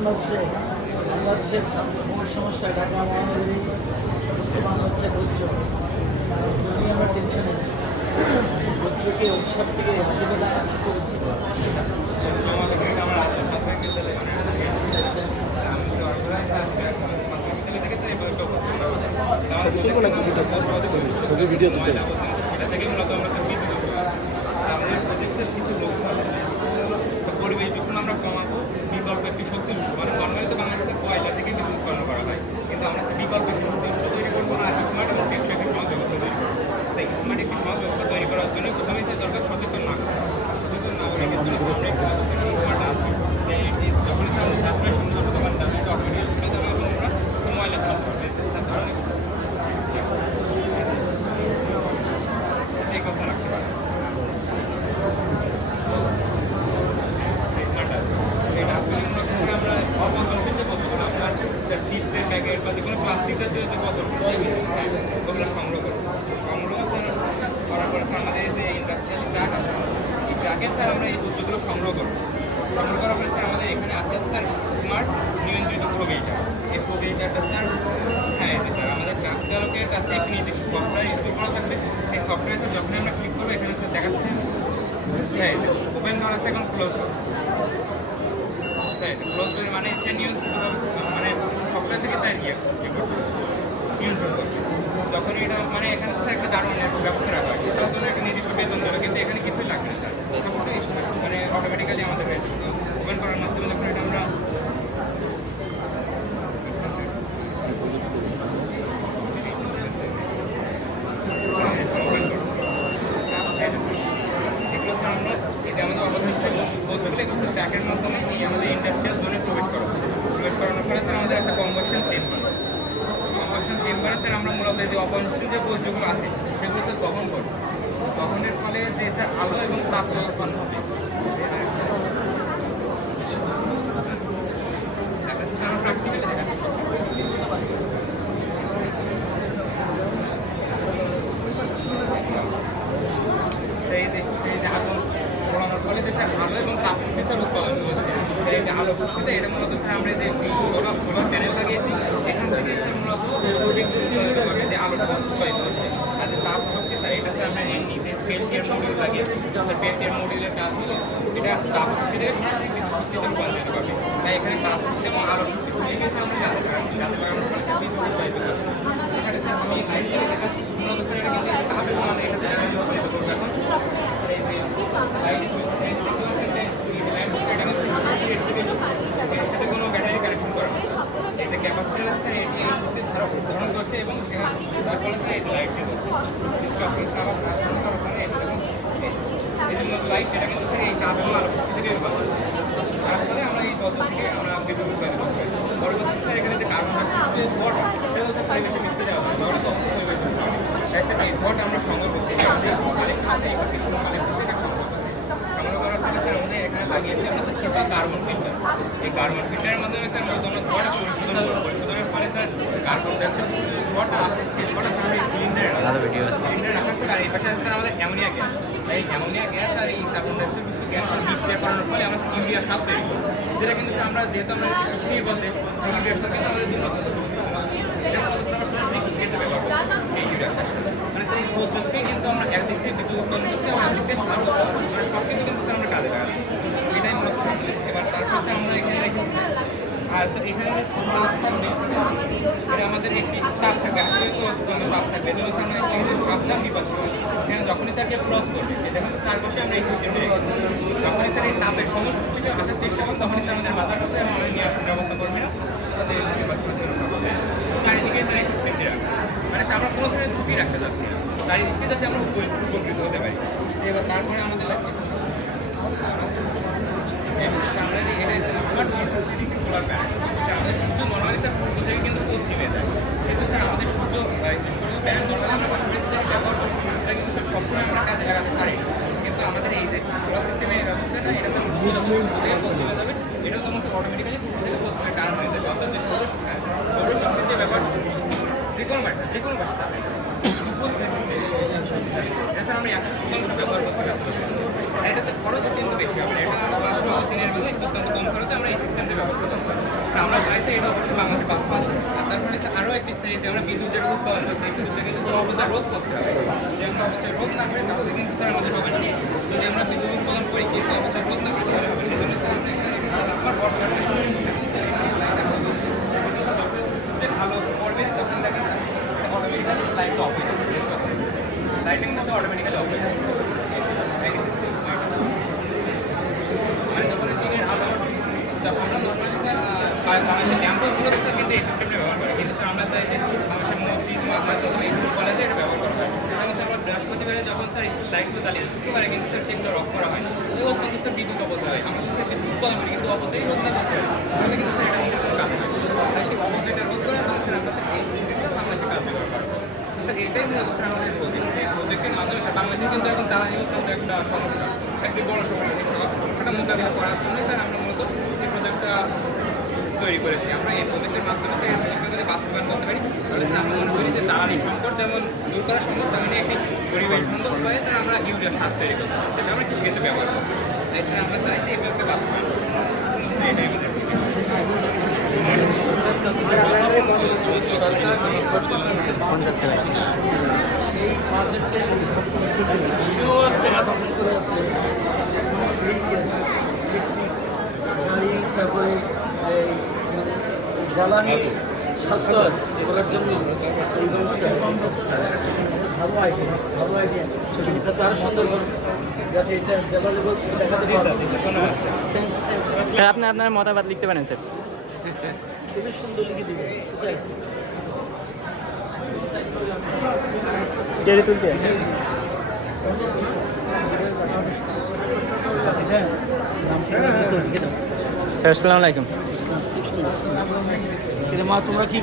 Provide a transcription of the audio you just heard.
বাংলাদেশের মূল সমস্যা ঢাকা মহানগরী সমস্ত বাংলাদেশের ধৈর্য যদি আমরা টেনশন আছি ধৈর্যকে অভিশাপ থেকে হাসিটা করে দিই ছবি ভিডিও তুলতে এটা থেকে মূলত আমরা আমাদের প্রজেক্টের কিছু লক্ষ্য আছে পরিবেশ দূষণ আমরা কমাবো বিকল্প একটি শক্তি উৎস মানে নর্মালি তো বাংলাদেশের কয়লা থেকে বিদ্যুৎ উৎপন্ন করা হয় কিন্তু আমরা সেই বিকল্প একটি শক্তি উৎস তৈরি করবো আর স্মার্ট এবং টেকসই একটি সমাজ ব্যবস্থা তৈরি করবো সেই স্মার্ট একটি সমাজ ব্যবস্থা তৈরি করার জন্য প্রথমেই যে দরকার সচেতন নাগরিক সচেতন নাগরিকের জন্য স্মার্ট আসবে সেই যখন আমরা ছাত্রের সুন্দর হতে পারতাম অটোমেটিক ছুটে যাবে এবং আমরা ময়লা ফেলা করবে কারণ এই কথা রাখতে পারে আমরা অপচনশীল যে বোতলগুলো আপনার চিপসের প্যাকেট বা যে কোনো প্লাস্টিক জাতীয় যে বোতল ওগুলো সংগ্রহ করবো সংগ্রহ স্যার করার পরে স্যার আমাদের যে ইন্ডাস্ট্রিয়াল ট্রাক আছে এই ট্রাকে স্যার আমরা এই বস্তুগুলো সংগ্রহ করবো সংগ্রহ করার পরে স্যার আমাদের এখানে আছে স্যার স্মার্ট নিয়ন্ত্রিত প্রোভেইটার এই প্রোভেইটারটা স্যার হ্যাঁ এই স্যার আমাদের ট্রাক চালকের কাছে একটি নির্দিষ্ট সফটওয়্যার ইনস্টল করা থাকবে এই সফটওয়্যার স্যার যখনই আমরা ক্লিক করবো এখানে স্যার দেখাচ্ছে হ্যাঁ ওপেন করা আছে এখন ক্লোজ করবো ক্লোজ করে মানে সে নিয়ন্ত্রিত মানে সফটওয়্যার থেকে স্যার নিয়ন্ত্রণ করবে যখন এটা মানে এখানে স্যার একটা দারুণ ব্যবস্থা রাখা হয় সেটার জন্য একটা নির্দিষ্ট বেতন দেবে কিন্তু এখানে কিছুই লাগবে না স্যার মানে অটোমেটিক্যালি আমাদের ওপেন করার মাধ্যমে যখন এটা আমরা ট্র্যাকের মাধ্যমে এই আমাদের ইন্ডাস্ট্রিয়াল জোনে প্রবেশ করানোর পরে স্যার আমাদের একটা কম্বাকশন চেম্বারে স্যার আমরা মূলত যে অপচনশীল যে বর্জ্যগুলো আছে সেগুলো স্যার দহন করব দহনের ফলে যে স্যার আলো এবং তাপ উৎপন্ন হবে আমরা প্র্যাকটিক্যালি দেখাচ্ছি সেই যে আগুন পোড়ানোর ফলে যে স্যার আলো এবং তাপ শক্তির উৎপাদন হচ্ছে সেই যে আলো শক্তিতে এটা মূলত স্যার আমরা যে সোলার প্যানেল লাগিয়েছি এখান থেকে স্যার মূলত যে আলোটা উৎপাদিত হচ্ছে আর যে তাপ শক্তি স্যার এটা স্যার আমরা নিচে পেল্টিয়ার মডিউল লাগিয়েছি পেল্টিয়ার মডিউলের কাজ হলো এটা তাপ শক্তি থেকে সরাসরি বিদ্যুৎ শক্তিতে রূপান্তরিত করবে তাই এখানে তাপ শক্তি এবং আলো শক্তি খুঁজে গেছে আমরা যাতে লাগানোর ফলে স্যার বিদ্যুৎ উৎপাদিত করছে এখানে স্যার আমি দেখাচ্ছি মূলত স্যার এটা কিন্তু তাপের মানে এটা রূপান্তরিত করবে এখন সাথে কোনো ব্যাটারি কানেকশন করা এই যে ক্যাপাসিটার আছে এটি এই শক্তির ধারণ করছে এবং তার ফলে এই লাইট দিয়ে দিচ্ছে এই জন্য লাইট এটা কিন্তু স্যার এই তাপ এবং আলো শক্তি থেকে রূপান্তর তার ফলে আমরা এই পদ্ধতি থেকে আমরা বিদ্যুৎ উৎপাদন করতে পারি পরবর্তী স্যার এখানে যে কার্বন ডাইঅক্সাইড ধোঁয়াটা সেটা স্যার পরিবেশে মিশতে দেওয়া হয় ধোঁয়াটা তখন পরিবেশ স্যার এই ধোঁয়াটা আমরা সংগ্রহ করছি আমাদের কালেক্টর আছে এই কিছু কালেক্টর থেকে সংগ্রহ করছি সংগ্রহ করার ফলে স্যার আমাদের এখানে লাগিয়েছি আমরা স্যার কার্বন ফিল্টার এই কার্বন ফিল্টারের মাধ্যমে স্যার মূলত আমরা ধোঁয়াটা পরিশোধন করবো পরিশোধনের ফলে স্যার কার্বন ডাইঅক্সাইড ধোঁয়াটা আছে সেই ধোঁয়াটা স্যার এই সিলিন্ডারে রাখার পরে আর এই পাশে স্যার আমাদের অ্যামোনিয়া গ্যাস এই অ্যামোনিয়া গ্যাস আর এই কার্বন ডাইঅক্সাইড গ্যাস বিক্রিয়া করানোর ফলে আমরা ইউরিয়া সার তৈরি করি যেটা কিন্তু স্যার আমরা যেহেতু আমরা কৃষি নির্ভর দেশ এই ইউরিয়া সার কিন্তু আমাদের জন্য এটা মূলত আমরা সরাসরি কৃষিক্ষেত্রে ব্যবহার করি এই ইউরিয়া সার মানে স্যার এই প্রযুক্তি কিন্তু আমরা একদিক থেকে বিদ্যুৎ উৎপন্ন করছি এবং একদিক থেকে সার উৎপন্ন করছি মানে সব কিছু কিন্তু স্যার আমরা কাজে লাগাচ্ছি এটাই মূলত এবার তারপর স্যার আমরা এখানে রেখেছি আর স্যার এখানে তাপ থাকবে এটা আমাদের একটি তাপ থাকবে আসলে তো তাপ থাকবে এই জন্য স্যার আমরা এখানে সাবধান বিপদ সময় এখানে যখনই স্যারকে ক্রস করবে দেখুন চারপাশে আমরা এই সিস্টেমটা রেখেছি যখনই স্যার এই তাপের সমষ্টিকে আসার চেষ্টা করুন তখনই স্যার আমাদের মাথার কাছে এবং আমাদের নিরাপত্তা কর্মীরা তাদের চারিদিকে স্যার এই সিস্টেমটি রাখবে মানে আমরা কোনো ধরনের ঝুঁকি রাখতে যাচ্ছি না চারিদিকে যাতে আমরা উপকৃত হতে পারি এবার তারপরে আমাদের লাগবে আমরা এটা স্মার্ট ডিসিসিটি সোলার প্যানেল আমাদের সূর্য নর্মালি স্যার পূর্ব থেকে কিন্তু পশ্চিমে যায় সেহেতু স্যার আমাদের সূর্য যে সূর্য প্যানেল নর্মালি আমরা পাশাপাশি ব্যবহার করি এটা কিন্তু স্যার সবসময় আমরা কাজে লাগাতে পারি কিন্তু আমাদের এই যে সোলার সিস্টেমের ব্যবস্থাটা এটা স্যার সূর্য যখন পূর্ব থেকে পশ্চিমে যাবে এটাও তোমার স্যার অটোমেটিক্যালি পূর্ব থেকে পশ্চিমে টার্ন হয়ে যাবে অর্থাৎ যে সূর্য সৌরশক্তির যে ব্যাপার যে কোনো ব্যাটারি যাবে ফুল 360 এটা স্যার আমরা 100% ব্যবহার করতে ব্যস্ত এটা স্যার খরচ কিন্তু বেশি হবে না। এটা আমরা 500 দিনের বেশি অত্যন্ত কম খরচে আমরা এই সিস্টেমটা ব্যবস্থা করতে পারি। আমরা চাইছি এটা অবশ্যই বাংলাদেশে বাস্তবায়ন। আর তারপরে আরও একটি যে আমরা বিদ্যুৎ যেটা উৎপাদন হচ্ছে এই বিদ্যুৎটা কিন্তু স্যার অপচয় রোধ করতে হবে। যদি আমরা অপচয় রোধ না করি তাহলে কিন্তু স্যার আমাদের হবে না। যদি আমরা বিদ্যুৎ উৎপাদন করি কিন্তু অপচয় রোধ না করি তাহলে হবে না। সেজন্য স্যার আমরা এখানে আমার বর্তমানে যে ভালো করবে তখন দেখেন অটোমেটিক্যালি লাইটটা অফ হয়ে যাবে। লাইটিং হচ্ছে অটোমেটিক্যালি অফ হয়ে যাবে। মানে যখন দিনের আলো যখন আমরা নর্মালি স্যার বাংলাদেশের ক্যাম্পাসগুলোতে স্যার কিন্তু এই সিস্টেমটা ব্যবহার করে। কিন্তু স্যার আমরা চাই যে বাংলাদেশের মসজিদ মাদ্রাসা অথবা স্কুল কলেজে এটা ব্যবহার করা হয়। যেমন স্যার আমরা বৃহস্পতিবারে যখন স্যার স্কুল লাইটগুলো জ্বালিয়ে শুক্রবারে কিন্তু স্যার সেগুলো রফ করা হয় না। তো অত্যন্ত স্যার বিদ্যুৎ অপচয় হয়। আমাদের স্যার বিদ্যুৎ উৎপাদন করি কিন্তু অপচয়ই রোধ না করতে হয় তাহলে কিন্তু স্যার এটা আমাদের কোনো কাজ হয়। তাই সেই অপচয়টা রোধ করার জন্য স্যার আমরা এই সিস্টেমটা বাংলাদেশে কার্যকর করবো। স্যার এটাই মূলত স্যার আমাদের প্রজেক্ট। এই প্রজেক্টের মাধ্যমে স্যার বাংলাদেশে কিন্তু এখন জ্বালানি অত্যন্ত একটা সমস্যা, একটি বড় সমস্যা। এই সমস্যাটা মোকাবিলা করার জন্যই স্যার আমরা মূলত এই প্রজেক্টটা তৈরি করেছি। আমরা এই প্রজেক্টের মাধ্যমে স্যার যদি বাস্তবায়ন করতে পারি তাহলে স্যার আমরা মনে করি যে জ্বালানি সংকট যেমন দূর করা সম্ভব তেমনি একটি পরিবেশ বান্ধব উপায়ে স্যার আমরা ইউরিয়া সার তৈরি করতে পারি যেটা আমরা কৃষিক্ষেত্রে ব্যবহার করবো। তাই স্যার আমরা চাই যে এই প্রজেক্টে বাস্তবায়ন করবো। এটাই আমাদের সেই বাজেটে শিওর টাকা দখল করে আছে ইলেকট্রিক গাড়ি, তারপরে এই জ্বালানি সাশ্রয় করার জন্য এই ব্যবস্থা ভালো আইডিয়া, ভালো আইডিয়া। যাতে আরও সুন্দর করুন, যাতে এটা জ্বালানি দেখাতে পারে। স্যার আপনি আপনার মতামত লিখতে পারেন স্যার। খুবই সুন্দর লিখে দিবে। চেরি তুলতে স্যার আসসালামু আলাইকুম। মা তোমরা কি